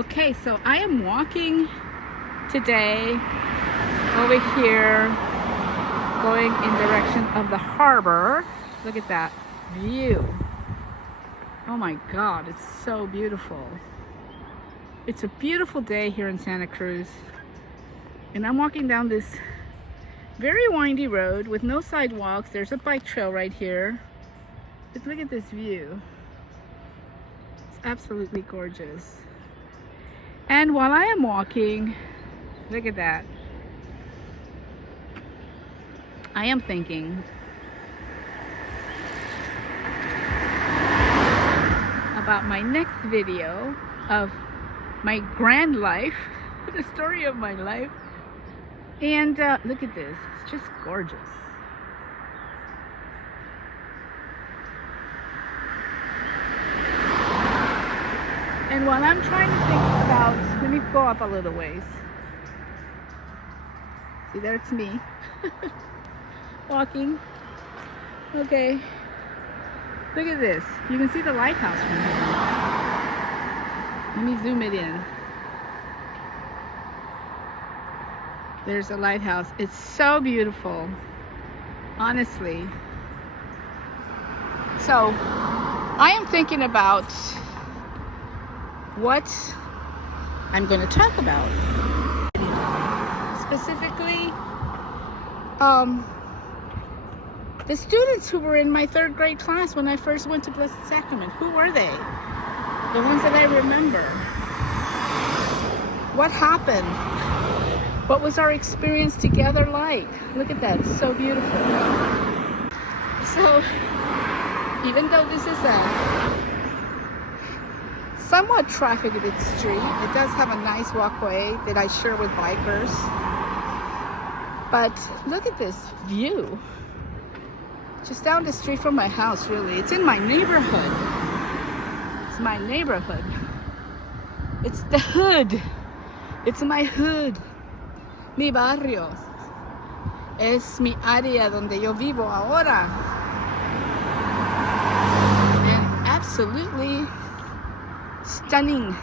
Okay, so I am walking today over here, going in direction of the harbor. Look at that view. Oh my God, it's so beautiful. It's a beautiful day here in Santa Cruz. And I'm walking down this very windy road with no sidewalks. There's a bike trail right here. But look at this view. It's absolutely gorgeous. And while I am walking, look at that. I am thinking about my next video of my grand life, the story of my life. And look at this, it's just gorgeous. And while I'm trying to think about, let me go up a little ways. See, there it's me, walking. Okay, look at this. You can see the lighthouse from here. Let me zoom it in. There's a lighthouse. It's so beautiful, honestly. So, I am thinking about what I'm going to talk about. Specifically, the students who were in my 3rd grade class when I first went to Blessed Sacrament. Who were they? The ones that I remember. What happened? What was our experience together like? Look at that, it's so beautiful. So, even though this is a somewhat trafficked street, it does have a nice walkway that I share with bikers. But look at this view. Just down the street from my house, really. It's in my neighborhood. It's my neighborhood. It's the hood. It's my hood. Mi barrio. Es mi área donde yo vivo ahora. And absolutely stunning.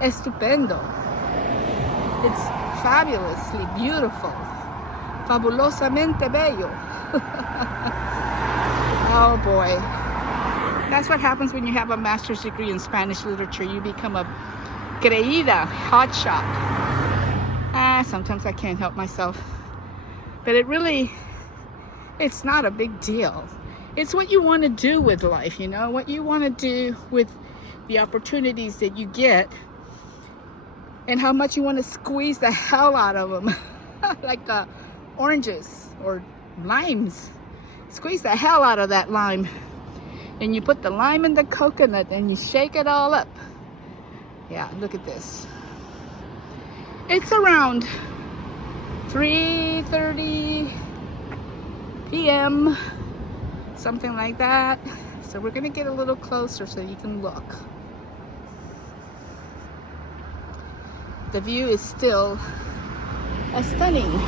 Estupendo. It's fabulously beautiful. Fabulosamente bello. Oh boy. That's what happens when you have a master's degree in Spanish literature. You become a creída hotshot. Sometimes I can't help myself. But it's not a big deal. It's what you want to do with life, you know? What you want to do with the opportunities that you get and how much you want to squeeze the hell out of them. Like oranges or limes. Squeeze the hell out of that lime. And you put the lime in the coconut and you shake it all up. Yeah, look at this. It's around 3:30 p.m. something like that. So we're gonna get a little closer so you can look. The view is still stunning.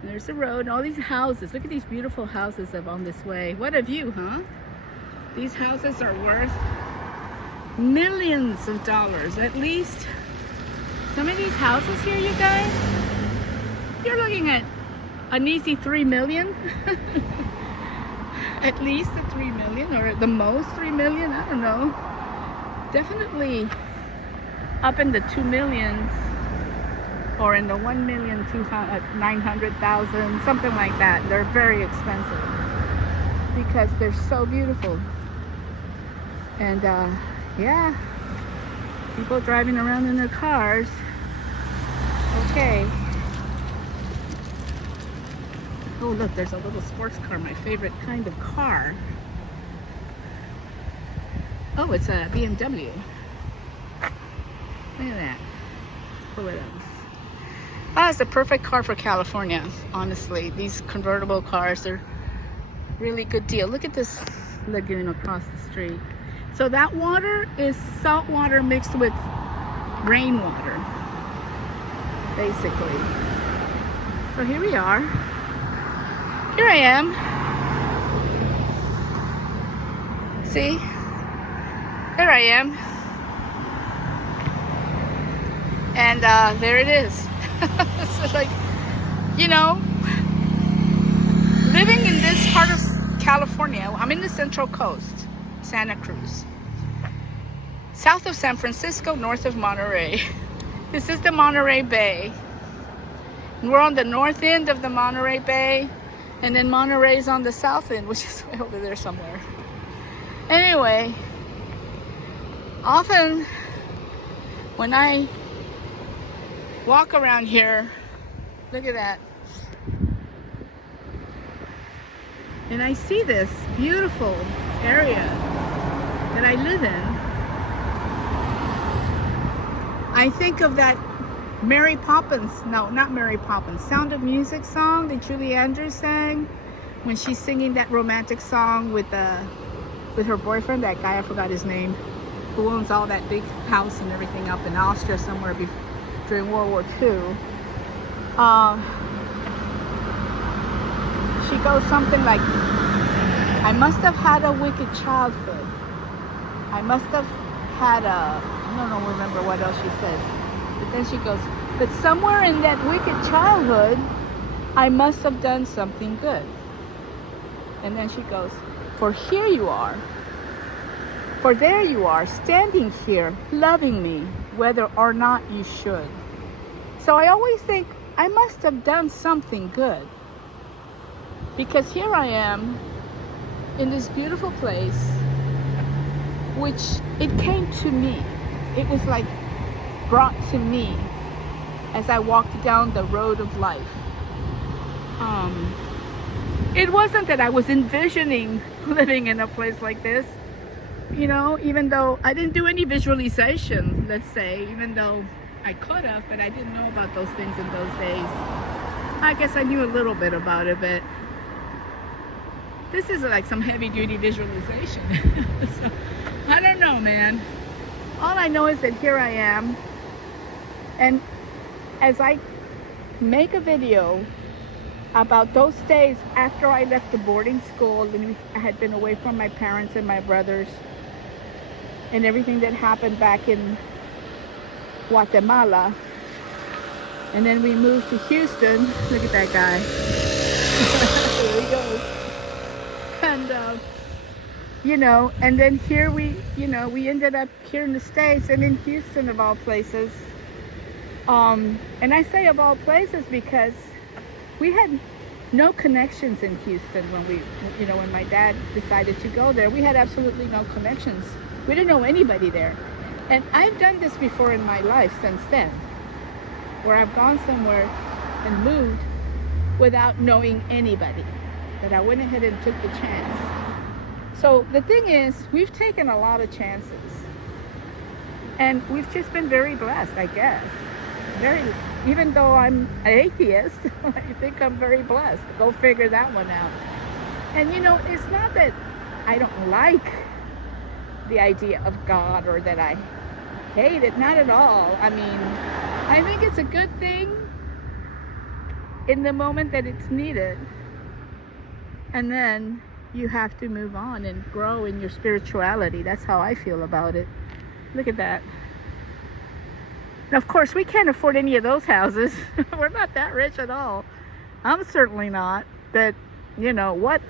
And there's the road and all these houses. Look at these beautiful houses on this way. What a view, huh? These houses are worth millions of dollars. At least some of these houses here, you guys, you're looking at an easy 3 million. At least a 3 million, or at the most 3 million, I don't know. Definitely up in the 2 millions, or in the 1,900,000, something like that. They're very expensive because they're so beautiful. And yeah, people driving around in their cars. Okay. Oh look, there's a little sports car, my favorite kind of car. Oh, it's a BMW. Look at that. Let's pull it up. Oh, it's the perfect car for California, honestly. These convertible cars are really good deal. Look at this lagoon across the street. So that water is salt water mixed with rainwater, basically. So here we are. Here I am See? There I am. And there it is. So like, you know, living in this part of California, I'm in the Central Coast, Santa Cruz. South of San Francisco, north of Monterey. This is the Monterey Bay. And we're on the north end of the Monterey Bay. And then Monterey's on the south end, which is way over there somewhere. Anyway, often when I walk around here, look at that. And I see this beautiful area that I live in. I think of that Mary Poppins, no, not Mary Poppins, Sound of Music song that Julie Andrews sang when she's singing that romantic song with her boyfriend, that guy, I forgot his name, who owns all that big house and everything up in Austria somewhere during World War II. She goes something like, I must have had a wicked childhood. I must have had I don't remember what else she says. But then she goes, but somewhere in that wicked childhood, I must have done something good. And then she goes, for here you are, for there you are, standing here, loving me, whether or not you should. So I always think, I must have done something good. Because here I am, in this beautiful place, which it came to me. It was like brought to me as I walked down the road of life. It wasn't that I was envisioning living in a place like this, you know, even though I didn't do any visualization, let's say, even though I could have, but I didn't know about those things in those days. I guess I knew a little bit about it, but this is like some heavy-duty visualization. So, I don't know, man. All I know is that here I am, and as I make a video about those days after I left the boarding school and I had been away from my parents and my brothers and everything that happened back in Guatemala, and then we moved to Houston. Look at that guy. There he goes. And you know, and then here we ended up here in the States and in Houston of all places. And I say of all places because we had no connections in Houston when my dad decided to go there. We had absolutely no connections. We didn't know anybody there. And I've done this before in my life since then, where I've gone somewhere and moved without knowing anybody, that I went ahead and took the chance. So the thing is, we've taken a lot of chances, and we've just been very blessed, I guess. Even though I'm an atheist, I think I'm very blessed. Go figure that one out. And you know, it's not that I don't like the idea of God or that I hate it, not at all. I mean, I think it's a good thing in the moment that it's needed. And then you have to move on and grow in your spirituality. That's how I feel about it. Look at that. Now, of course, we can't afford any of those houses. We're not that rich at all. I'm certainly not. But, you know, what?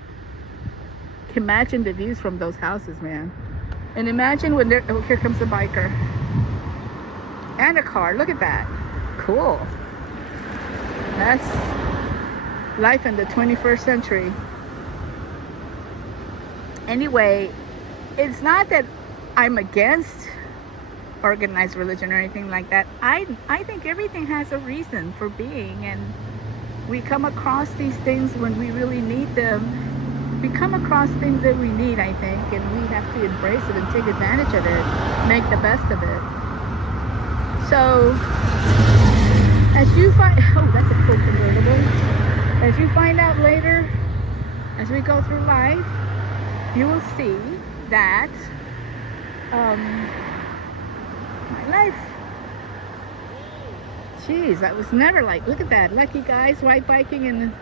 Imagine the views from those houses, man. And imagine when oh, here comes a biker. And a car. Look at that. Cool. That's life in the 21st century. Anyway, it's not that I'm against organized religion or anything like that. I think everything has a reason for being, and we come across these things when we really need them. We come across things that we need, I think, and we have to embrace it and take advantage of it, make the best of it. So, as you find, oh, that's a cool convertible. As you find out later, as we go through life, you will see that my life, geez, I was never like, look at that, lucky guys white biking in the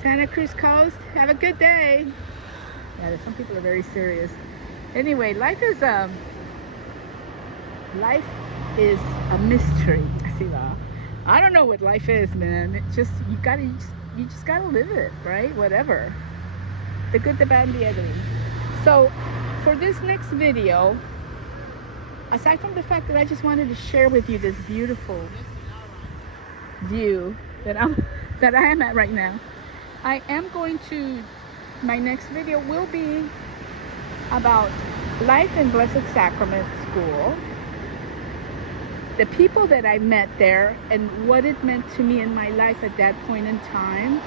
Santa Cruz coast. Have a good day. Yeah, some people are very serious. Anyway, life is a mystery. See, I don't know what life is, man. It just you just gotta live it, right? Whatever. The good, the bad, and the ugly. So for this next video, aside from the fact that I just wanted to share with you this beautiful view that I am at right now, I am going to, my next video will be about Life in Blessed Sacrament School, the people that I met there and what it meant to me in my life at that point in time,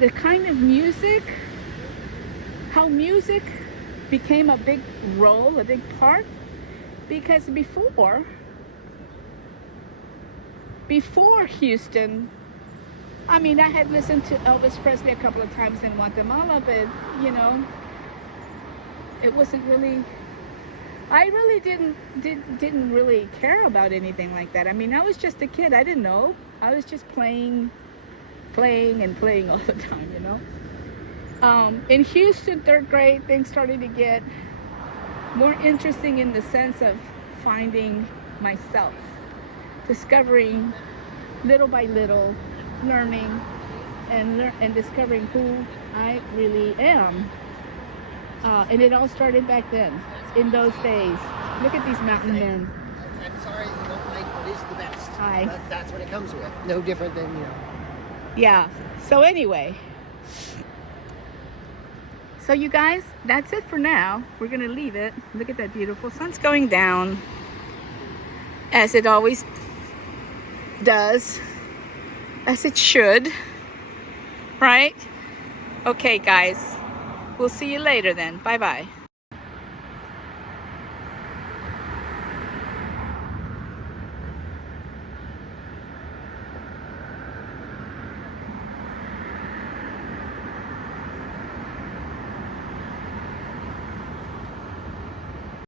the kind of music, how music became a big role, a big part, because before Houston, I mean, I had listened to Elvis Presley a couple of times in Guatemala, but you know, it wasn't really, I really didn't really care about anything like that. I mean, I was just a kid. I didn't know. I was just playing and playing all the time, you know. In Houston, 3rd grade, things started to get more interesting in the sense of finding myself, discovering little by little, learning and discovering who I really am. And it all started back then, in those days. Look at these mountain men. I'm sorry you don't like what is the best. Hi. That's what it comes with. No different than, you know. Yeah. So anyway. So you guys, that's it for now. We're going to leave it. Look at that beautiful sun's going down, as it always does, as it should, right? Okay, guys. We'll see you later then. Bye-bye.